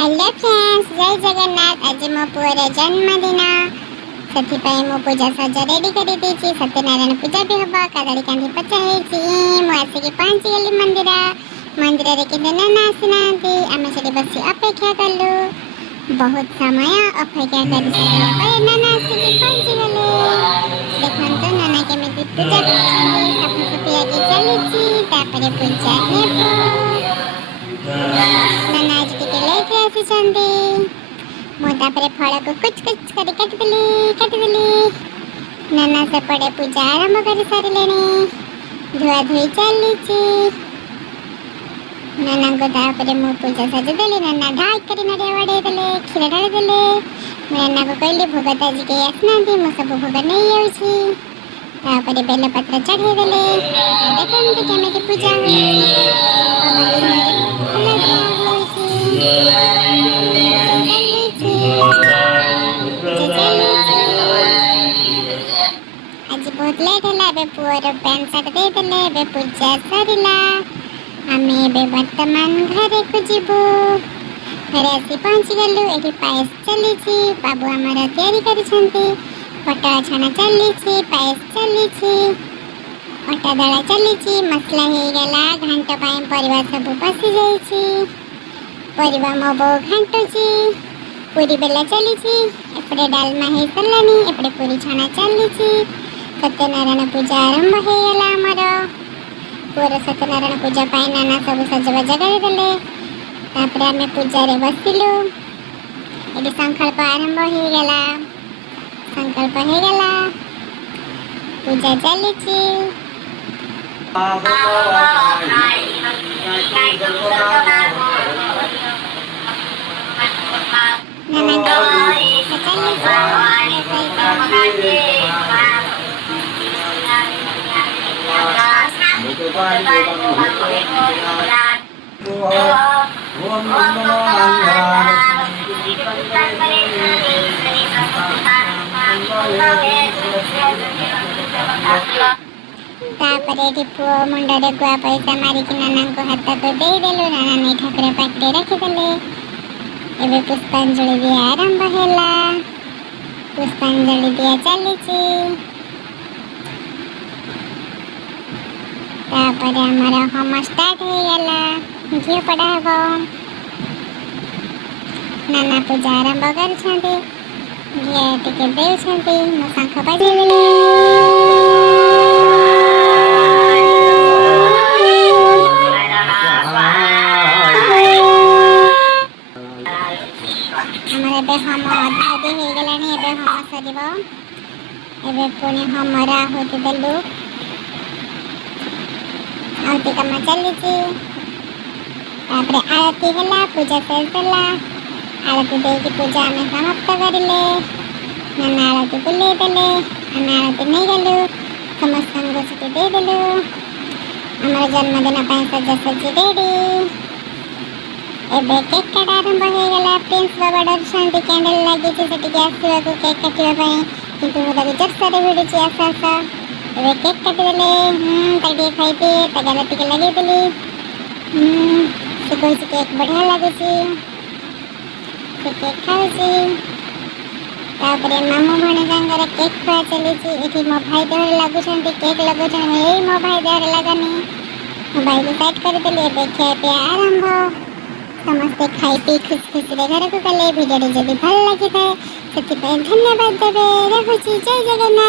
Hello friends, जय जगन्नाथ। आज मो पुअर जन्मदिन से मो पूजा सजा रेडी कर देती। सत्यनारायण पूजा भी हम कदली कांदी पचा आसिक पहुँची गली मंदिर मंदिर कि नाना आसीना आम से बस अपेक्षा कलु। बहुत समय अपेक्षा कर नाना आसिक पहुँची गले। देखो नाना केमी पूजा सफासफी आगे चली पूजा नाना आज टिके लेट आसी मुझे फल को कुछ कुछ कर काटिदेली। नाना सेपटे पूजा आरंभ कर सारे धुआ धुई चली। नाना को मु पूजा सजेदेली। नाना ढाक कर वड़े देले क्षीर ढाली देले। नाना को कहली भोग तो आज कई आसना मु सब भोग नहीं आउची बेलपत्र चढ़े देले। देखते केमी पूजा आज बहुत लेट है। पुअर पैंट शर्ट दे देले। पूजा सरला आम वर्तमान घरे को जीवु। घरे आसी पहुँची गलु। ये पायस चली बाबू आमर तैयारी कर पटल छाणा चली पायस चली अटा दला चली मसला हो गला घांट परिवार सब पशि जा मो बो घाटुची पूरी बेला चली एपटे डालमा हो सारानी एपटे पूरी छाणा चली। सत्यनारायण पूजा आरंभ हो गला आमर पूरा सत्यनारायण पूजा नाना सब सजबाज करदेले। आम पूजा रे बसिलु। ये संकल्प आरंभ हो गला। संकल्प हो गला पूजा चली। पुओ मुंडे गुआ पैसा मारिक नाना को हाथ को देदेलु। नाना नहीं ठाकुर पाखे रखिदेले। एबे पुष्पांजलि दिया आरंभ है। पुष्पांजलि दिया चली। आमर होम स्टार्ट हो गला। झील पड़ा हम नाना पूजा आरंभ कर शंख बजे हम अधादी हो गला। हम सर पुणी हम आहुति देलु। आहुति कम चली आरती है। पूजा शेष है। आरती दे पूजा आम समाप्त करें। नाना आरती बुले देले। आम आरती नहीं गलु। समस्त गोष्ठी देदेलु। आम जन्मदिन सजा सजी रेडी। एबे केक काट आरंभ हो गला। प्रिंस बाबा डरसंती कैंडल लगी आसवा को केक काटिया किंतु मुझे जब सारे भिड़ी आस आस एबे केक काटिदेले। ताके खाइते गाल टिके लगेदेली। से कह केक बढ़िया लगुच केक खाऊँ। मामू भणीजा केक खुआ चली। ये मो भाई देहर लगुच केक लगुच यही मो भाई देहर लगनी। मो भाई को साइड करदेली। एबे खिया पिया आरंभ। समस्ते खाई पी खुश खुशी घर को गले। भिडियो जदि भल लगी था धन्यवाद देवे। रखुची। जय जगन्नाथ।